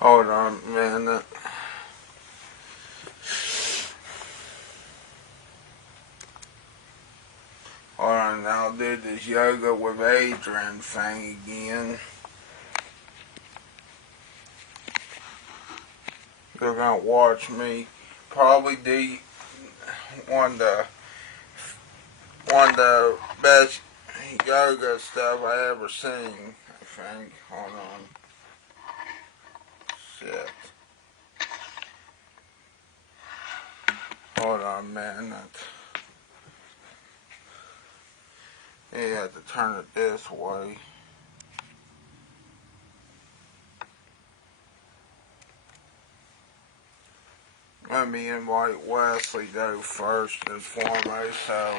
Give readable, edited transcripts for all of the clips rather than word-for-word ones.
Hold on a minute. Hold on, I'll do this yoga with Adrian thing again. You're gonna watch me probably do one of the best yoga stuff I ever seen, I think. Hold on. Shit. Hold on a minute. You have to turn it this way. Let me invite Wesley though first and foremost, so.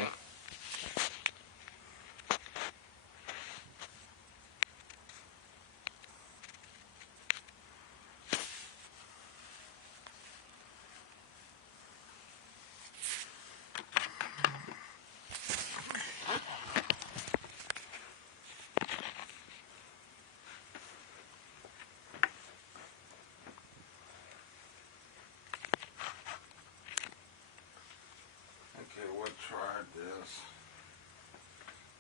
Okay, we'll try this.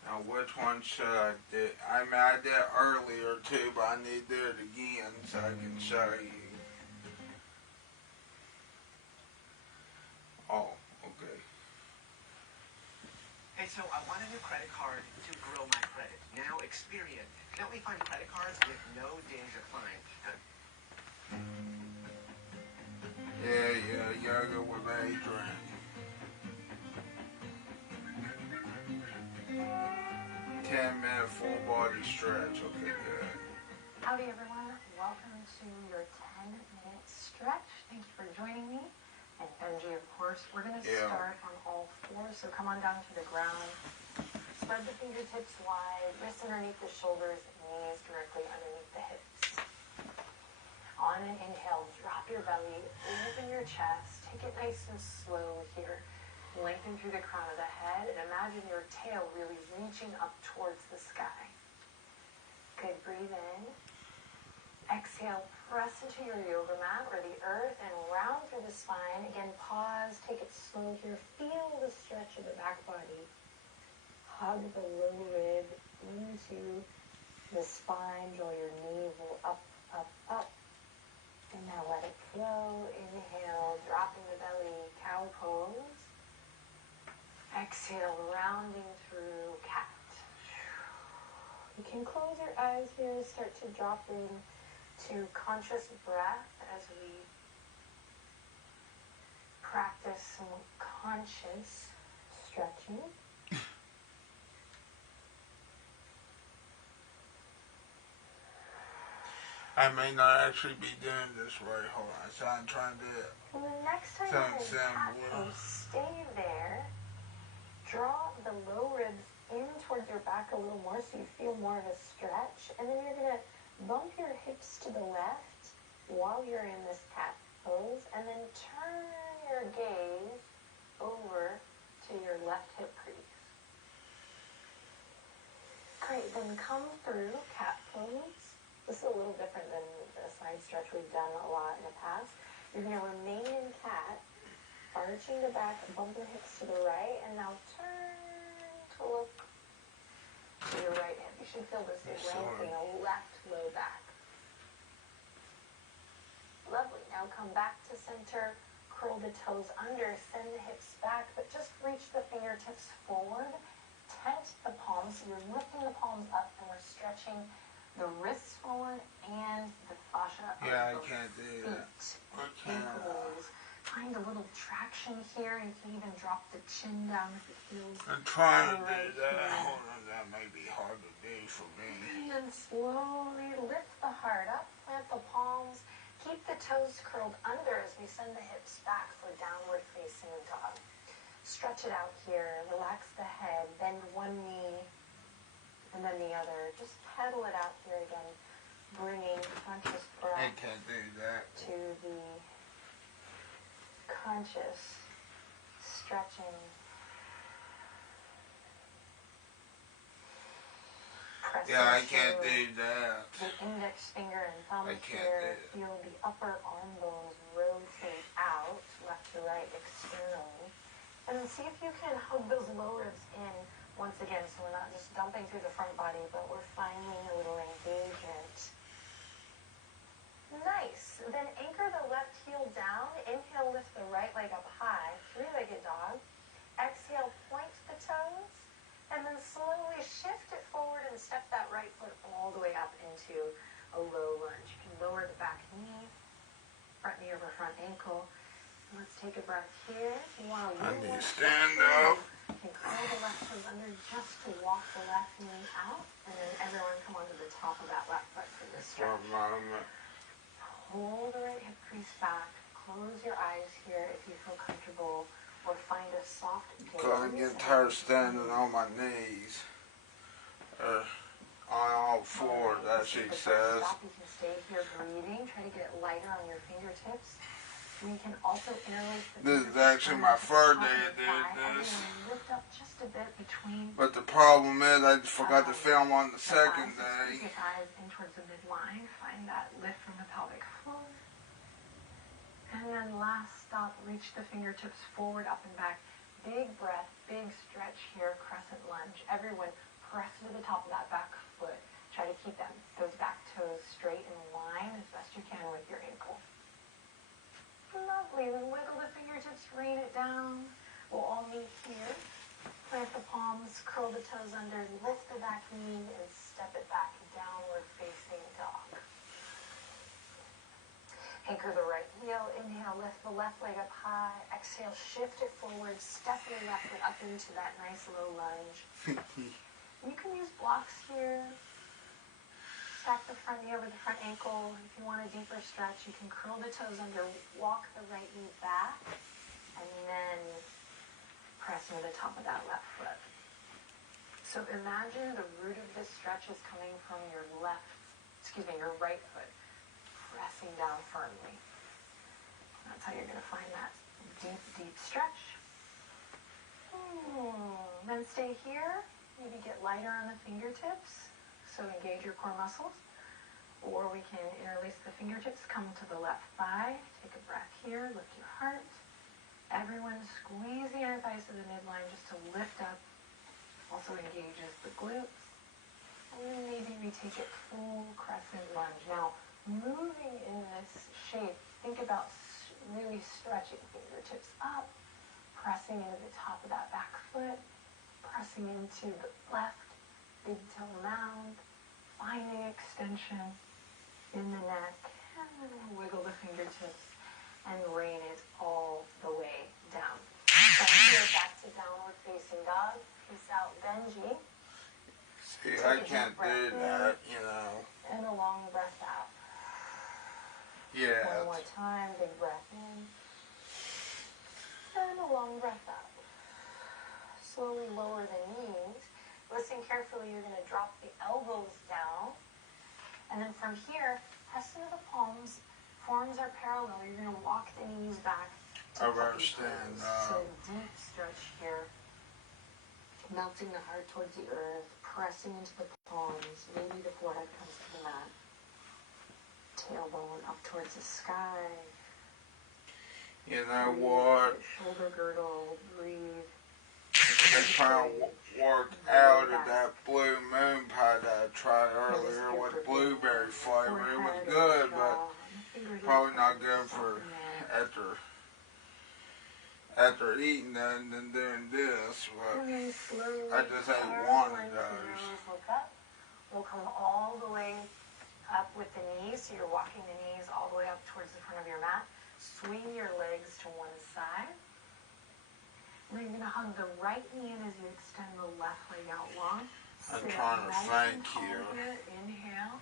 Now, which one should I do? I mean, I did earlier too, but I need to do it again so I can show you. Oh, okay. Hey, so I want a new credit card to grow my credit. Now, Experian. Help me find credit cards with no days decline. Yeah, yoga with Adrian. 10-minute full body stretch. Okay, good. Howdy everyone, welcome to your 10-minute stretch. Thank you for joining me. And Benji, of course, we're going to start on all fours, so come on down to the ground. Spread the fingertips wide, wrists underneath the shoulders, knees directly underneath the hips. On an inhale, drop your belly, open your chest, take it nice and slow here. Lengthen through the crown of the head and imagine your tail really reaching up towards the sky. Good, breathe in. Exhale, press into your yoga mat or the earth and round through the spine. Again, pause, take it slow here. Feel the stretch of the back body. Hug the low rib into the spine. Draw your navel up, up, up. And now let it flow. Inhale, dropping the belly, cow pose. Exhale, rounding through cat. You can close your eyes here, start to drop into conscious breath as we practice some conscious stretching. I may not actually be doing this right. Hold on, so I'm trying to do it. And the next time you're in cat pose, stay there. Draw the low ribs in towards your back a little more so you feel more of a stretch. And then you're going to bump your hips to the left while you're in this cat pose. And then turn your gaze over to your left hip crease. Great, then come through cat pose. This is a little different than the side stretch we've done a lot in the past. You're going to remain in cat. Arching the back, bump your hips to the right, and now turn to look to your right hip. You should feel this length in the left low back. Lovely. Now come back to center, curl the toes under, send the hips back, but just reach the fingertips forward. Tent the palms, so you're lifting the palms up, and we're stretching the wrists forward and the fascia of Yeah, I the can't do that. feet. Ankles. Find a little traction here. You can even drop the chin down if it feels I'm trying to do right that. here. Hold on, that may be hard to do for me. And slowly lift the heart up, plant the palms, keep the toes curled under as we send the hips back for downward facing dog. Stretch it out here, relax the head, bend one knee and then the other. Just pedal it out here again, bringing conscious breath I can't do that. to the conscious stretching. press Yeah, I into can't do that. the index finger and thumb I can't here. do it. Feel the upper arm bones rotate out, left to right externally. And then see if you can hug those low ribs in once again, so we're not just dumping through the front body, but we're finding a little engagement. Nice. Then anchor the left heel down. Inhale, lift the right leg up high, three-legged dog. Exhale, point the toes. And then slowly shift it forward and step that right foot all the way up into a low lunge. You can lower the back knee, front knee over front ankle. Let's take a breath here. You want to I need to stand up. You can curl the left toes under just to walk the left knee out. And then everyone come onto the top of that left foot for this For stretch. a moment. Hold the right hip crease back. Close your eyes here if you feel comfortable. Or find a soft gaze. Gonna get tired standing on my knees. On all fours, as she says. Stop. You can stay here breathing. Try to get lighter on your fingertips. We can also interlace the This is actually my first day of doing this. Lift up just a bit between. But the problem is I forgot to film on the second Squeeze day. your thighs in towards the midline. Find that lift from the pelvic floor. And then last stop, reach the fingertips forward, up and back. Big breath, big stretch here, crescent lunge. Everyone press to the top of that back foot. Try to keep those back toes straight in line as best you can with your ankle. Lovely. Then wiggle the fingertips, rain it down. We'll all meet here. Plant the palms, curl the toes under, lift the back knee, and step it back, downward facing dog. Anchor the right heel. Inhale, lift the left leg up high. Exhale, shift it forward. Step your left foot up into that nice low lunge. You can use blocks here. Stack the front knee over the front ankle. If you want a deeper stretch, you can curl the toes under, walk the right knee back, and then press into the top of that left foot. So imagine the root of this stretch is coming from your your right foot. Pressing down firmly. That's how you're going to find that deep, deep stretch. Then stay here. Maybe get lighter on the fingertips. So engage your core muscles. Or we can interlace the fingertips. Come to the left thigh. Take a breath here. Lift your heart. Everyone squeeze the inner thighs to the midline just to lift up. Also engages the glutes. And then maybe we take it full crescent lunge. Now, moving in this shape, think about really stretching fingertips up, pressing into the top of that back foot, pressing into the left big toe mound, finding extension in the neck, and then wiggle the fingertips and rain it all the way down. From here, back to downward facing dog. Peace out, Benji. See, I can't do that, you know. And a long breath out. Yeah. One more time, big breath in. And a long breath out. Slowly lower the knees. Listen carefully, you're going to drop the elbows down. And then from here, press into the palms. Forearms are parallel. You're going to walk the knees back. I understand. So deep stretch here. Melting the heart towards the earth. Pressing into the palms. Maybe the forehead comes to the mat. Tailbone up towards the sky. You know what? Shoulder girdle, breathe. I try to work out of that blue moon pie that I tried earlier with blueberry flavor. It was good, but probably not good for after eating that and then doing this. But I just ate one of those. Look up. We'll come all the way up with the knees, so you're walking the knees all the way up towards the front of your mat. Swing your legs to one side. And then you're going to hug the right knee in as you extend the left leg out long. I'm trying to think here. Inhale.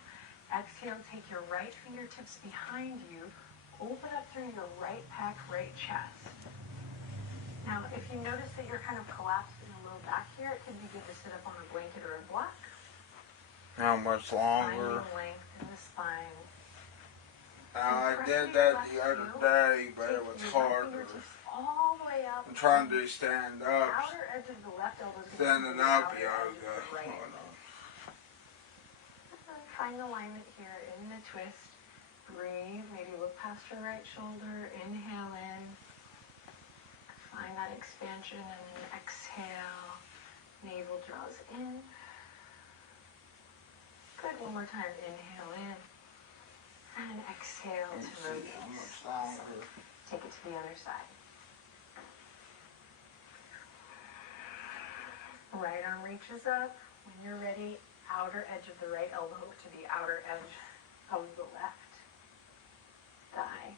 Exhale, take your right fingertips behind you. Open up through your right pec, right chest. Now, if you notice that you're kind of collapsed in the low back here, it could be good to sit up on a blanket or a block. How much longer? Finding length in the spine. I did that the other day, but it was harder. All the way up. I'm trying to do stand up. Outer edge of the left elbow is Standing up yoga. right. Hold on. find alignment here in the twist. Breathe, maybe look past your right shoulder, inhale in. Find that expansion and then exhale. Navel draws in. Good, one more time. Inhale in. And exhale to release. Awesome. Take it to the other side. Right arm reaches up. When you're ready, outer edge of the right elbow to the outer edge of the left thigh.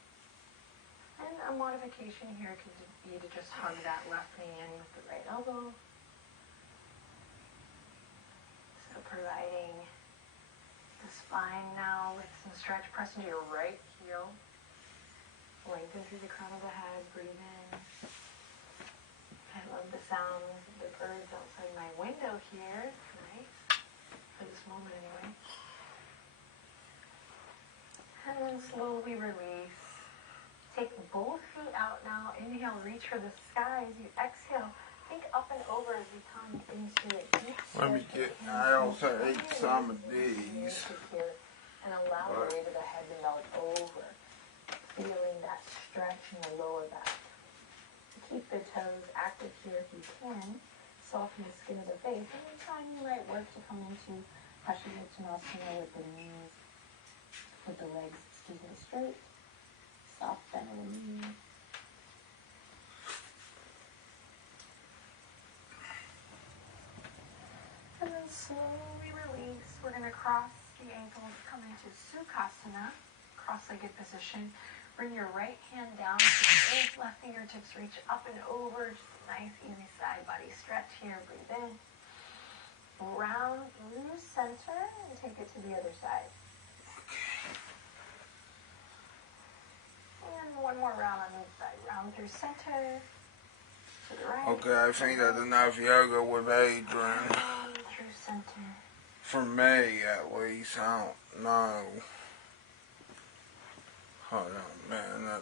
And a modification here could be to just hug that left knee in with the right elbow. So providing the spine now with some stretch. Press into your right heel. Lengthen through the crown of the head. Breathe in. I love the sounds of the birds outside my window here. Nice. For this moment anyway. And then slowly release. Take both feet out now. Inhale, reach for the sky. As you exhale, think up and over as you come into it. Let me get, I also ate some of these. And allow the weight of the head to melt over. Feeling that stretch in the lower back. Keep the toes active here if you can. Soften the skin of the face. And then time you might work to come into Paschimottanasana with the knees, with the legs, straight. Soft bend of the knees. And then slowly release. We're going to cross the ankles, come into Sukhasana, cross-legged position. Bring your right hand down to the earth, left fingertips reach up and over. Just a nice, easy side body stretch here. Breathe in. Round through center and take it to the other side. And one more round on each side. Round through center. To the right. Okay, I think that's enough yoga with Adrian. Round through center. For me, at least. I don't know. Hold on, man.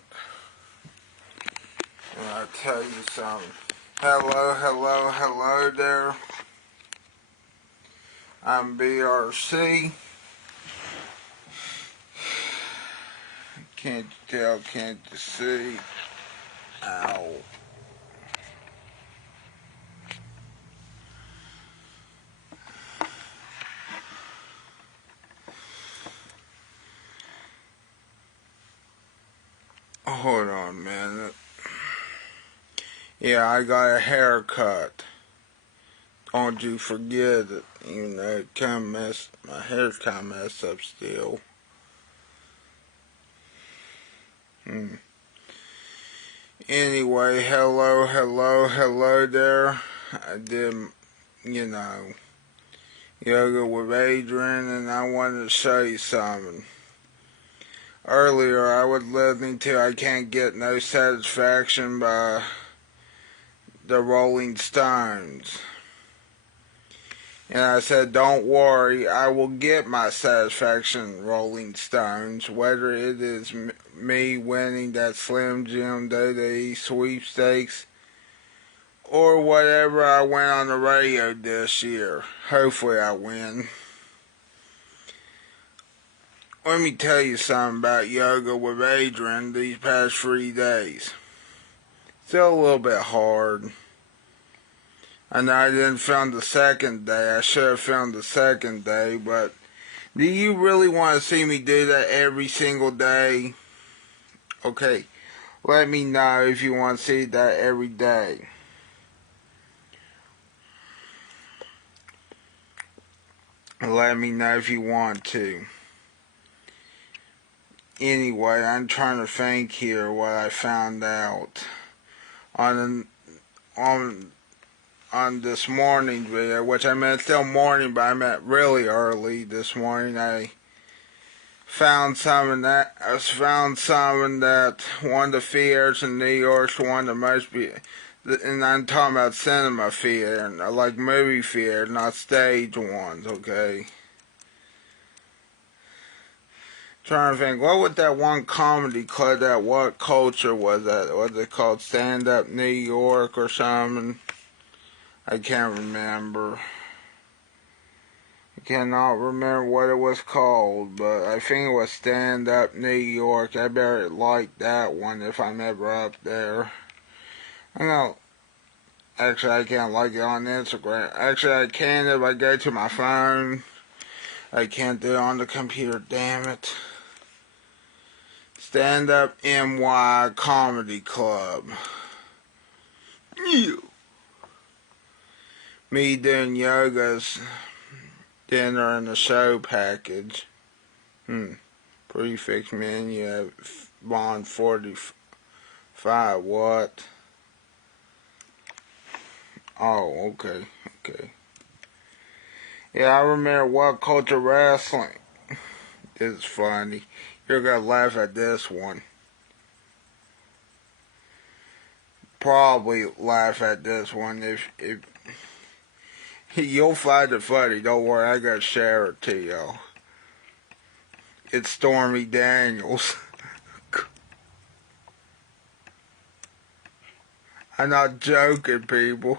I'll tell you something. Hello there. I'm BRC. Can't you tell, can't you see? Ow. Hold on, man. Yeah, I got a haircut. Don't you forget it. You know, it kinda messed, my hair's kinda messed up still. Anyway, hello there. I did, you know, yoga with Adrian, and I wanted to show you something. Earlier, I was listening to I Can't Get No Satisfaction by the Rolling Stones. And I said, don't worry, I will get my satisfaction, Rolling Stones, whether it is me winning that Slim Jim WWE sweepstakes or whatever I win on the radio this year. Hopefully I win. Let me tell you something about yoga with Adrian these past 3 days. Still a little bit hard. I know I didn't film the second day. I should have filmed the second day, but do you really want to see me do that every single day? Okay, let me know if you want to see that every day. Let me know if you want to. Anyway, I'm trying to think here what I found out on this morning video, which I meant still morning, but I meant really early this morning. I found something that one of the theaters in New York's one of the most and I'm talking about cinema theater, like movie theater, not stage ones, okay? Trying to think, what was that one comedy club, that what culture was that? Was it called Stand Up New York or something? I can't remember. I cannot remember what it was called, but I think it was Stand Up New York. I better like that one if I'm ever up there. I know. Actually, I can't like it on Instagram. Actually, I can if I go to my phone. I can't do it on the computer, damn it. Stand Up NY Comedy Club. Ew. Me doing yoga's dinner and the show package. Prefix menu, bond 45, what? Oh, okay. Yeah, I remember What Culture Wrestling. It's funny. You're gonna laugh at this one. Probably laugh at this one if you'll find it funny. Don't worry, I gotta share it to y'all. It's Stormy Daniels. I'm not joking, people.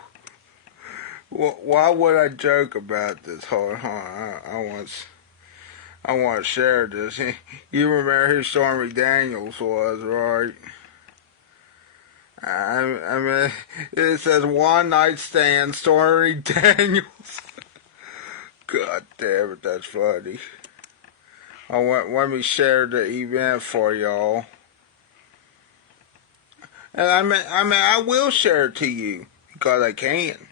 Why would I joke about this? Hold on. I want to share this. You remember who Stormy Daniels was, right? I mean, it says one night stand, Stormy Daniels. God damn it, that's funny. Let me share the event for y'all. And I will share it to you because I can.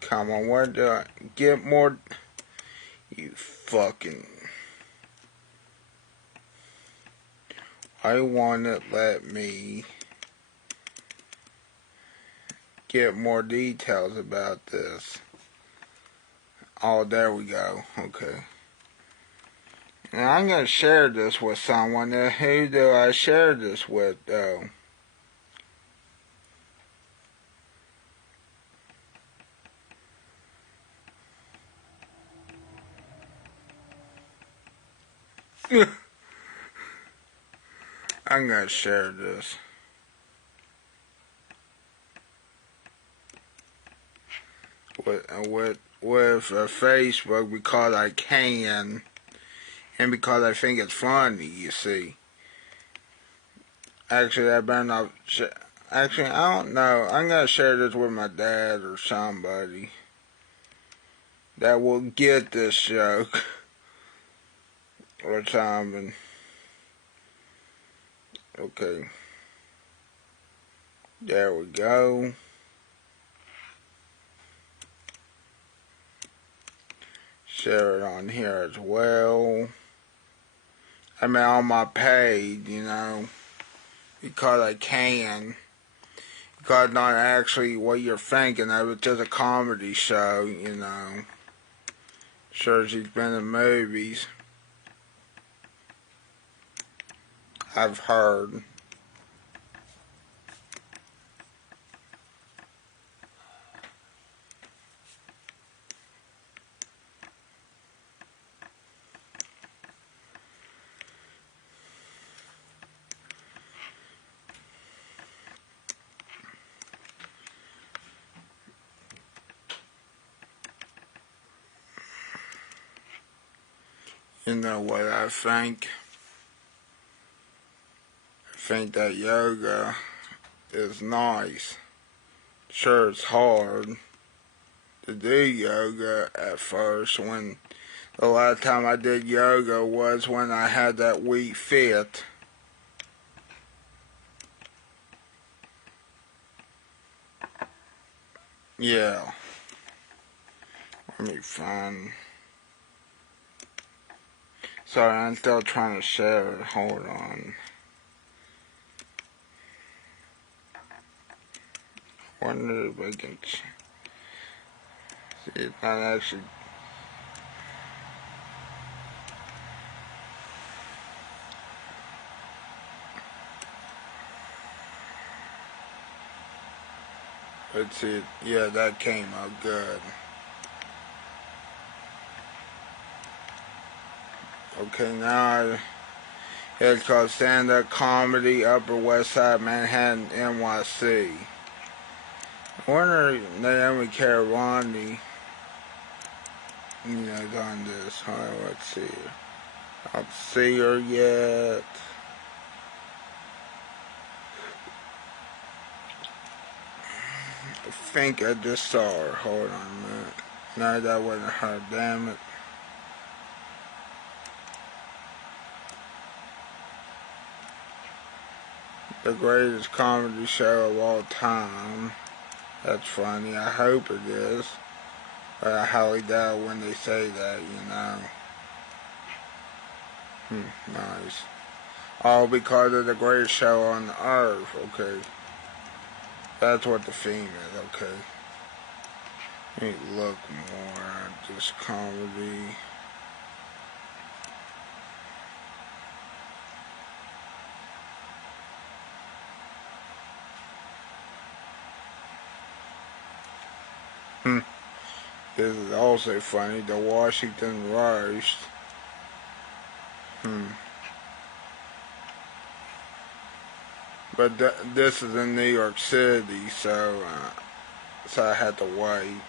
Come on, where do I get more? You fucking. I want to let me get more details about this. Oh, there we go. Okay. Now I'm going to share this with someone. Now, who do I share this with, though? I'm going to share this with Facebook because I can and because I think it's funny, you see. Actually, I better not actually, I don't know. I'm going to share this with my dad or somebody that will get this joke or something. Okay. There we go. Share it on here as well. I mean, on my page, you know, because I can. Because not actually what you're thinking of. It's just a comedy show, you know. Sure, she's been in movies. I've heard. You know what I think? I think that yoga is nice. Sure, it's hard to do yoga at first. When the last time I did yoga was when I had that weak fit. Yeah. Let me find. Sorry, I'm still trying to share it. Hold on. I wonder if I can see if I actually. Let's see. Yeah, that came out good. Okay, now it's called Stand Up Comedy, Upper West Side, Manhattan, NYC. I wonder if Naomi Caravani you know, done this. Alright, let's see her. I don't see her yet. I think I just saw her. Hold on a minute. No, that wasn't her. Damn it. The greatest comedy show of all time. That's funny. I hope it is. But I highly doubt when they say that, you know. Nice. All because of the greatest show on the earth. Okay. That's what the theme is. Okay. Let me look more at this comedy. This is also funny. The Washington Roast. But this is in New York City, so I had to wait.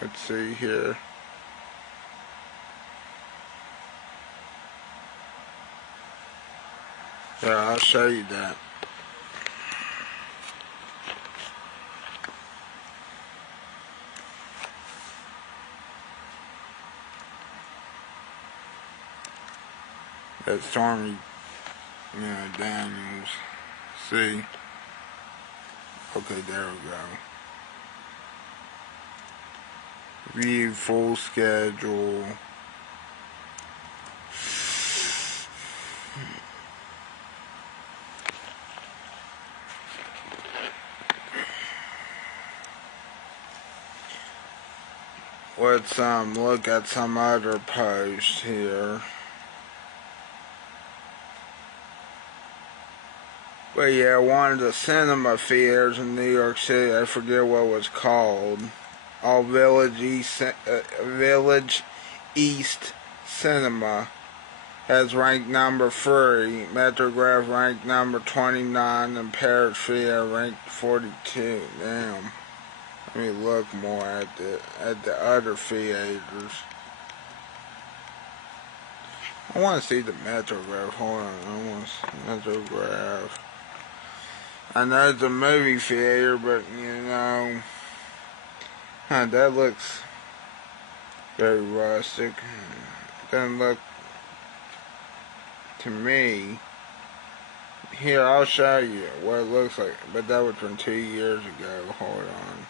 Let's see here. Yeah, I'll show you that. That's Stormy, you know, Daniels. See? Okay, there we go. View full schedule. Let's look at some other posts here. But yeah, one of the cinema theaters in New York City, I forget what it was called. Village East Cinema has ranked number 3, Metrograph ranked number 29, and Paris Theater ranked 42. Damn. Let me look more at the other theaters. I want to see the Metrograph. Hold on, I want to see Metrograph. I know it's a movie theater, but you know, that looks very rustic. Doesn't look to me. Here, I'll show you what it looks like, but that was from 2 years ago. Hold on.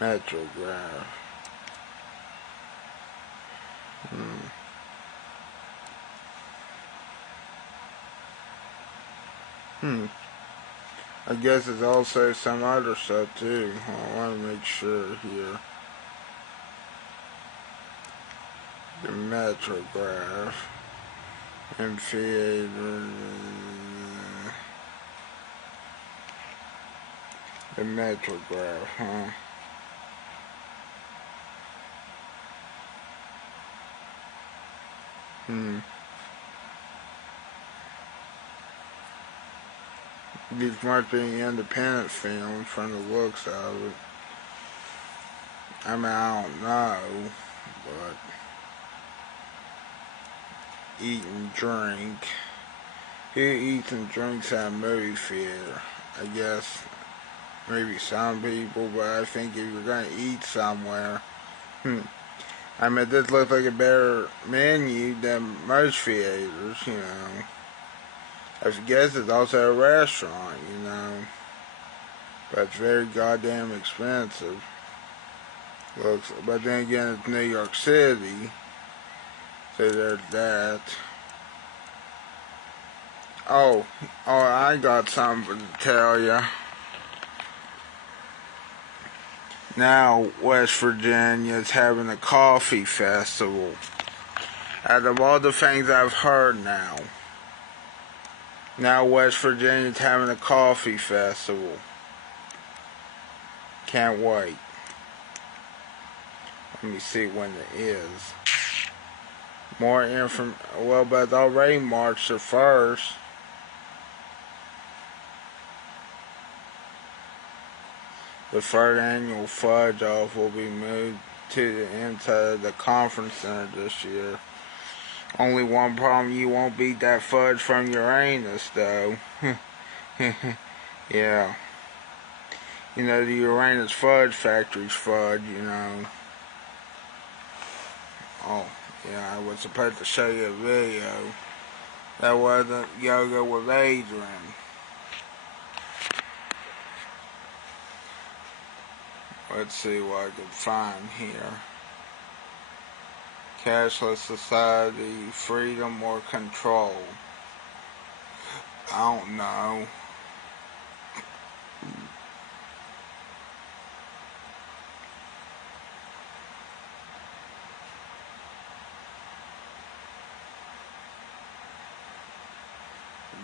Metrograph. I guess it's also some other stuff too. I want to make sure here. The Metrograph and theater. The Metrograph, huh? These might be independent films from the looks of it. I mean, I don't know, but eat and drink. Who eats and drinks at a movie theater? I guess maybe some people, but I think if you're gonna eat somewhere, I mean, this looks like a better menu than most theaters, you know. I guess it's also a restaurant, you know. But it's very goddamn expensive. But then again, it's New York City. So there's that. Oh, I got something to tell you. Now, West Virginia is having a coffee festival. Out of all the things I've heard now West Virginia is having a coffee festival. Can't wait. Let me see when it is. More information. Well, but it's already March the 1st. The third annual Fudge Off will be moved to the inside of the conference center this year. Only one problem, you won't beat that fudge from Uranus, though. Yeah. You know, the Uranus Fudge Factory's fudge, you know. Oh, yeah, I was supposed to show you a video. That wasn't Yoga with Adrian. Let's see what I can find here. Cashless society, freedom or control? I don't know.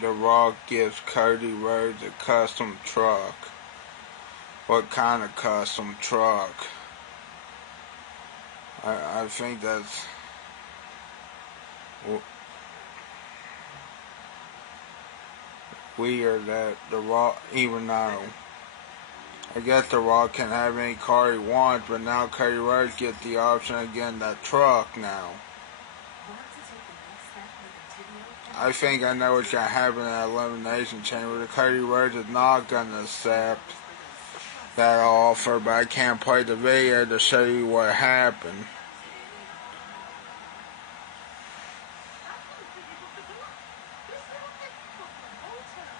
The Rock gives Cody Rhodes a custom truck. What kind of custom truck? I think that's weird that The Rock, even though I guess The Rock can have any car he wants, but now Cody Rhodes gets the option of getting that truck now. I think I know what's going to happen in that Elimination Chamber. Cody Rhodes is not going to accept that offer, but I can't play the video to show you what happened.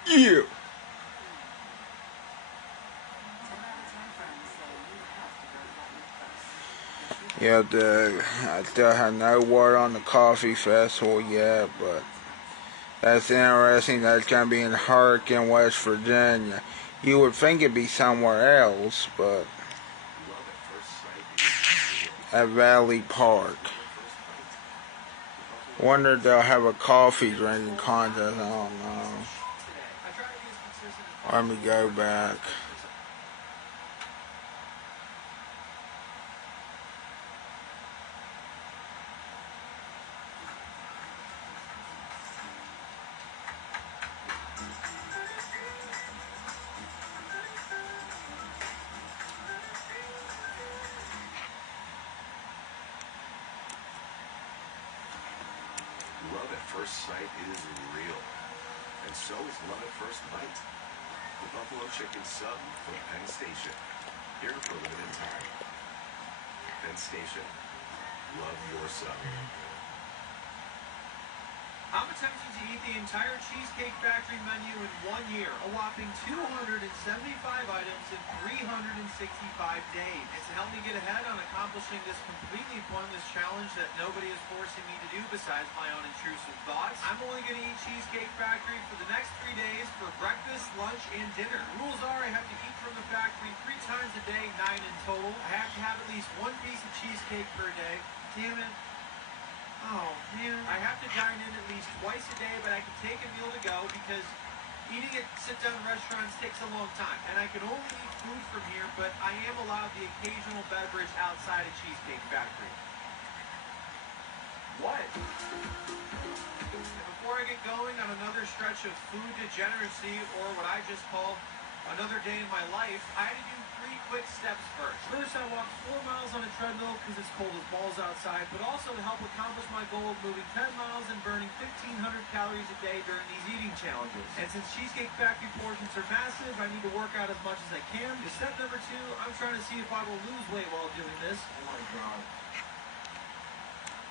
Yeah. Yeah, I still have no word on the coffee festival yet, but that's interesting. That's going to be in Hurricane, West Virginia. You would think it'd be somewhere else, but at Valley Park. Wonder if they'll have a coffee drinking contest. I don't know. Let me go back. Love at first sight is real, and so is love at first bite. The Buffalo Chicken Sub from Penn Station, here for a limited time. Penn Station, love your sub. I'm attempting to eat the entire Cheesecake Factory menu in 1 year, a whopping 275 items in 365 days. And to help me get ahead on accomplishing this completely pointless challenge that nobody is forcing me to do besides my own intrusive thoughts, I'm only going to eat Cheesecake Factory for the next 3 days for breakfast, lunch, and dinner. The rules are I have to eat from the factory 3 times a day, 9 in total. I have to have at least 1 piece of cheesecake per day. Damn it. Oh, man. I have to dine in at least twice a day, but I can take a meal to go because eating at sit-down restaurants takes a long time. And I can only eat food from here, but I am allowed the occasional beverage outside of Cheesecake Factory. What? And before I get going on another stretch of food degeneracy, or what I just call another day in my life, I had to do 3 quick steps first. First, I walked 4 miles on a treadmill because it's cold as balls outside, but also to help accomplish my goal of moving 10 miles and burning 1,500 calories a day during these eating challenges. And since Cheesecake Factory portions are massive, I need to work out as much as I can. And step number 2, I'm trying to see if I will lose weight while doing this. Oh my god.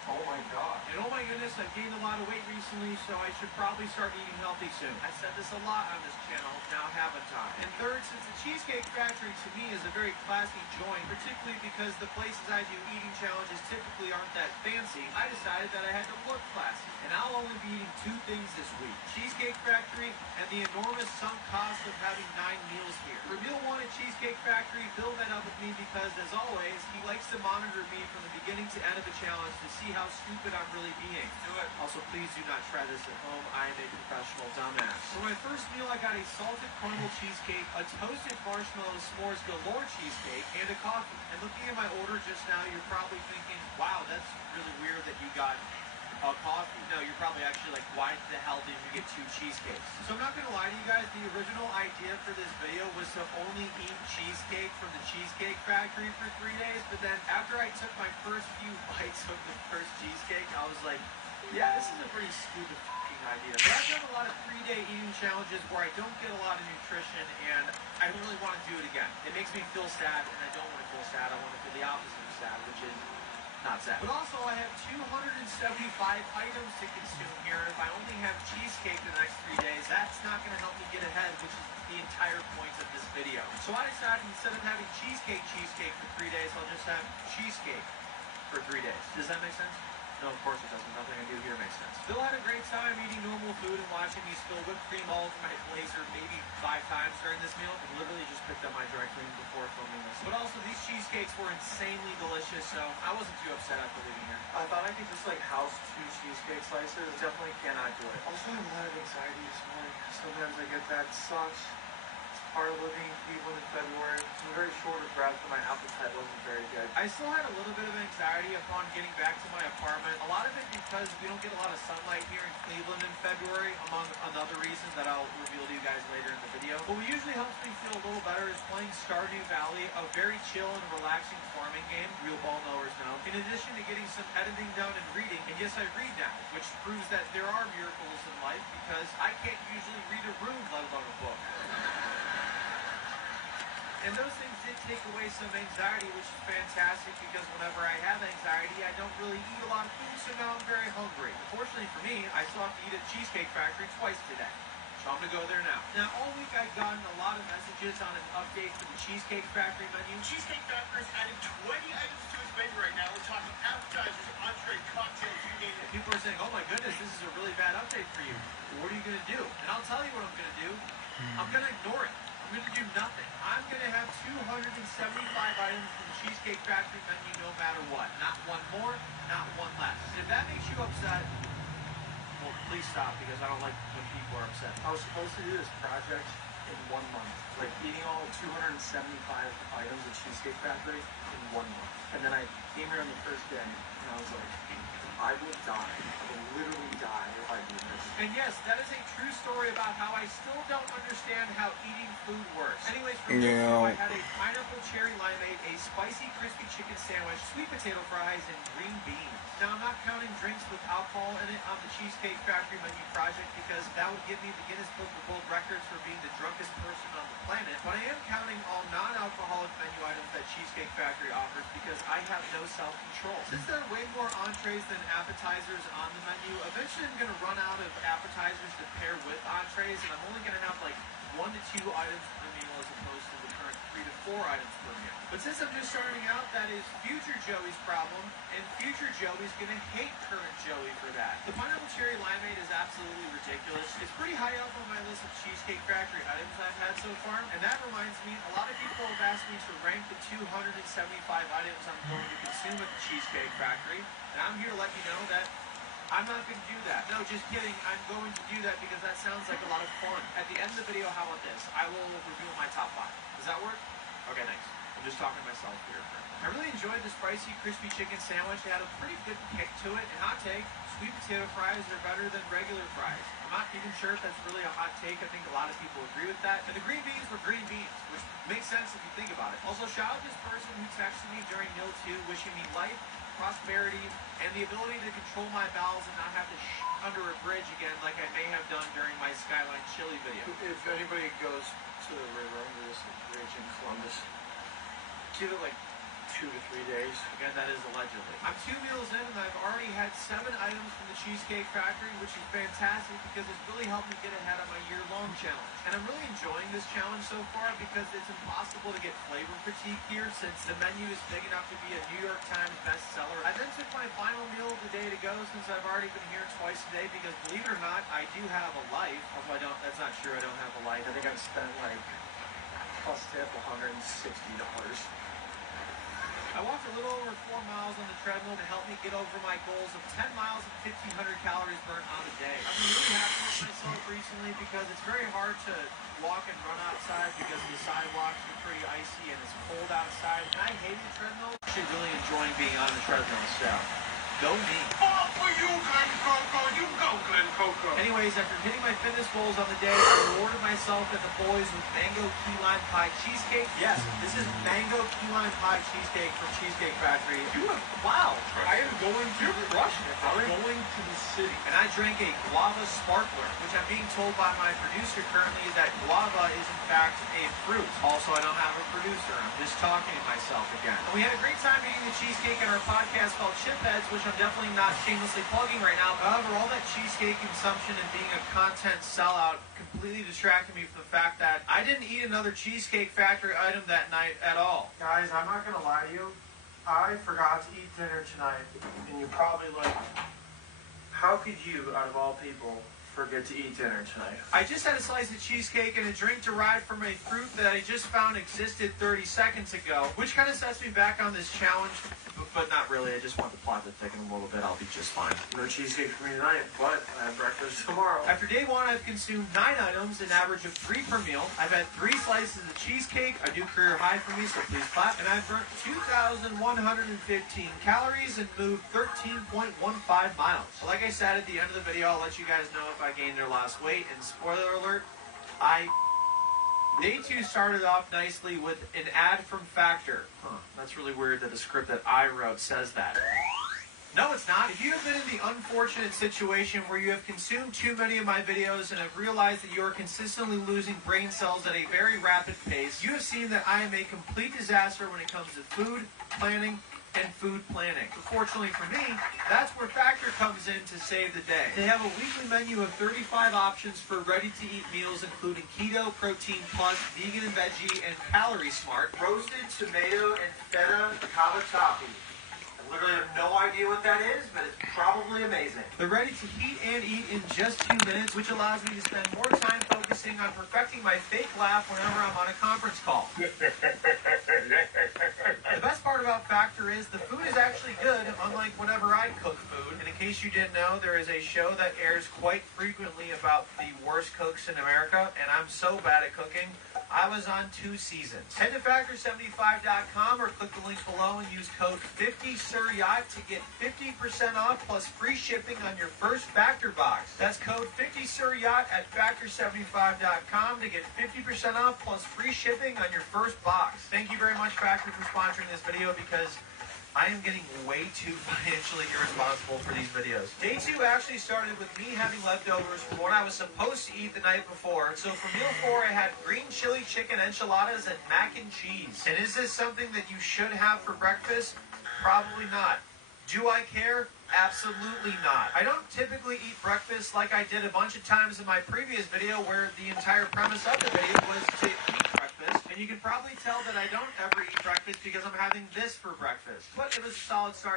Oh my god. And oh my goodness, I've gained a lot of weight recently, so I should probably start eating healthy soon. I said this a lot on this channel, now haven't I? And third, since the Cheesecake Factory to me is a very classy joint, particularly because the places I do eating challenges typically aren't that fancy, I decided that I had to look classy. And I'll only be eating 2 things this week. Cheesecake Factory and the enormous sunk cost of having 9 meals here. For meal 1 at Cheesecake Factory, Bill met up with me because, as always, he likes to monitor me from the beginning to end of the challenge to see how stupid I'm really being. Do it. Also, please do not try this at home. I am a professional dumbass. For my first meal, I got a salted caramel cheesecake, a toasted marshmallow s'mores galore cheesecake, and a coffee. And looking at my order just now, you're probably thinking, wow, that's really weird that you got coffee. No, you're probably actually like, why the hell did you get 2 cheesecakes? So I'm not gonna lie to you guys, the original idea for this video was to only eat cheesecake from the Cheesecake Factory for 3 days, but then after I took my first few bites of the first cheesecake, I was like, yeah, this is a pretty stupid f***ing idea. But I've done a lot of 3-day eating challenges where I don't get a lot of nutrition, and I don't really want to do it again. It makes me feel sad, and I don't want to feel sad. I want to feel the opposite of sad, which is not sad. But also, I have 275 items to consume here. If I only have cheesecake the next 3 days, that's not going to help me get ahead, which is the entire point of this video. So I decided instead of having cheesecake for 3 days, I'll just have cheesecake for 3 days. Does that make sense? No, of course it doesn't. Nothing I do here makes sense. Still had a great time eating normal food and watching me spill whipped cream all over my blazer maybe 5 times during this meal. I literally just picked up my dry clean before filming this. But also, these cheesecakes were insanely delicious, so I wasn't too upset after leaving here. I thought I could just like house 2 cheesecake slices. Definitely cannot do it. Also, I have a lot of anxiety this morning. Sometimes I get that. It sucks. Part of living in Cleveland in February. I'm very short of breath and my appetite wasn't very good. I still had a little bit of anxiety upon getting back to my apartment. A lot of it because we don't get a lot of sunlight here in Cleveland in February, among another reason that I'll reveal to you guys later in the video. What usually helps me feel a little better is playing Stardew Valley, a very chill and relaxing farming game, real ball knowers know. In addition to getting some editing done and reading, and yes, I read now, which proves that there are miracles in life because I can't usually read a room, let alone a book. And those things did take away some anxiety, which is fantastic because whenever I have anxiety, I don't really eat a lot of food, so now I'm very hungry. Unfortunately for me, I still have to eat at Cheesecake Factory twice today. So I'm going to go there now. Now, all week I've gotten a lot of messages on an update for the Cheesecake Factory menu. Cheesecake Factory's added 20 items to its menu right now. We're talking appetizers, entree, cocktails, you name it. People are saying, oh my goodness, this is a really bad update for you. What are you going to do? And I'll tell you what I'm going to do. I'm going to ignore it. I'm going to do nothing. I'm going to have 275 items from the Cheesecake Factory menu no matter what. Not one more, not one less. If that makes you upset, well, please stop because I don't like when people are upset. I was supposed to do this project in 1 month. Like eating all 275 items at Cheesecake Factory in 1 month. And then I came here on the first day and I was like, I will die. I will literally die if I do this. And yes, that is a true story about how I still don't understand how eating food works. Anyways, for me, I had a pineapple cherry limeade, a spicy crispy chicken sandwich, sweet potato fries, and green beans. Now, I'm not counting drinks with alcohol in it on the Cheesecake Factory menu project because that would give me the Guinness Book of World Records for being the drunkest person on the planet. But I am counting all non-alcoholic menu items that Cheesecake Factory offers because I have no self-control. Since there are way more entrees than appetizers on the menu, eventually I'm going to run out of appetizers to pair with entrees, and I'm only going to have like 1 to 2 items per meal as opposed to the current 3 to 4 items per meal. But since I'm just starting out, that is future Joey's problem, and future Joey's going to hate current Joey for that. The pineapple cherry limeade is absolutely ridiculous. It's pretty high up on my list of Cheesecake Factory items I've had so far, and that reminds me, a lot of people have asked me to rank the 275 items I'm going to consume at the Cheesecake Factory, and I'm here to let you know that I'm not going to do that. No, just kidding. I'm going to do that because that sounds like a lot of fun. At the end of the video, how about this? I will reveal my top 5. Does that work? Okay, thanks. I'm just talking to myself here. I really enjoyed the spicy, crispy chicken sandwich. It had a pretty good kick to it. And hot take, sweet potato fries are better than regular fries. I'm not even sure if that's really a hot take. I think a lot of people agree with that. And the green beans were green beans, which makes sense if you think about it. Also, shout out to this person who texted me during Meal 2 wishing me life, prosperity, and the ability to control my bowels and not have to under a bridge again like I may have done during my Skyline Chili video. If anybody goes to the river under this bridge in Columbus, give it like 2 to 3 days. Again, that is allegedly. I'm 2 meals in and I've already had 7 items from the Cheesecake Factory, which is fantastic because it's really helped me get ahead on my year-long challenge. And I'm really enjoying this challenge so far because it's impossible to get flavor fatigue here since the menu is big enough to be a New York Times bestseller. I then took my final meal of the day to go since I've already been here twice today because believe it or not, I do have a life. Although that's not true, I don't have a life. I think I've spent like plus tip $160. I walked a little over 4 miles on the treadmill to help me get over my goals of 10 miles and 1,500 calories burnt on a day. I've been really happy with myself recently because it's very hard to walk and run outside because the sidewalks are pretty icy and it's cold outside. And I hate the treadmill. I'm actually really enjoying being on the treadmill, so Go me. Fall for you, Glen Coco. You go, Glen Coco. Anyways, after hitting my fitness goals on the day, I rewarded myself and the boys with mango key lime pie cheesecake. Yes, this is mango key lime pie cheesecake from Cheesecake Factory. Wow, I am going to crush it. I'm going to the city. And I drank a guava sparkler, which I'm being told by my producer currently is that guava is in fact a fruit. Also, I don't have a producer. I'm just talking to myself again. And we had a great time eating the cheesecake in our podcast called Chipheads, which I'm definitely not shamelessly plugging right now. However, all that cheesecake consumption and being a content sellout completely distracted me from the fact that I didn't eat another Cheesecake Factory item that night at all. Guys, I'm not going to lie to you. I forgot to eat dinner tonight. And you're probably like, how could you, out of all people, forget to eat dinner tonight? I just had a slice of cheesecake and a drink derived from a fruit that I just found existed 30 seconds ago, which kind of sets me back on this challenge, but not really. I just want the plot to thicken a little bit. I'll be just fine. No cheesecake for me tonight, but I have breakfast tomorrow. After day one, I've consumed 9 items, an average of 3 per meal. I've had 3 slices of cheesecake, a new career high for me, so please clap. And I've burnt 2,115 calories and moved 13.15 miles. So like I said at the end of the video, I'll let you guys know if I gained or lost weight. And spoiler alert, Day 2 started off nicely with an ad from Factor. That's really weird that the script that I wrote says that. No, it's not. If you have been in the unfortunate situation where you have consumed too many of my videos and have realized that you are consistently losing brain cells at a very rapid pace, you have seen that I am a complete disaster when it comes to food, planning, and food planning. Fortunately for me, that's where Factor comes in to save the day. They have a weekly menu of 35 options for ready-to-eat meals, including keto, protein plus, vegan and veggie, and calorie smart. Roasted tomato and feta cavatappi. I literally have no idea what that is, but it's probably amazing. They're ready to heat and eat in just 2 minutes, which allows me to spend more time focusing on perfecting my fake laugh whenever I'm on a conference call. The best part about Factor is the food is actually good, unlike whenever I cook food. And in case you didn't know, there is a show that airs quite frequently about the worst cooks in America, and I'm so bad at cooking, I was on 2 seasons. Head to Factor75.com or click the link below and use code 50SIRYACH to get 50% off plus free shipping on your first Factor box. That's code 50SIRYACH at Factor75.com to get 50% off plus free shipping on your first box. Thank you very much, Factor, for sponsoring this video because I am getting way too financially irresponsible for these videos. Day 2 actually started with me having leftovers from what I was supposed to eat the night before. So for meal 4, I had green chili chicken enchiladas and mac and cheese. And is this something that you should have for breakfast? Probably not. Do I care? Absolutely not. I don't typically eat breakfast like I did a bunch of times in my previous video where the entire premise of the video was to eat breakfast. And you can probably tell that I don't ever eat breakfast because I'm having this for breakfast. But it was a solid start.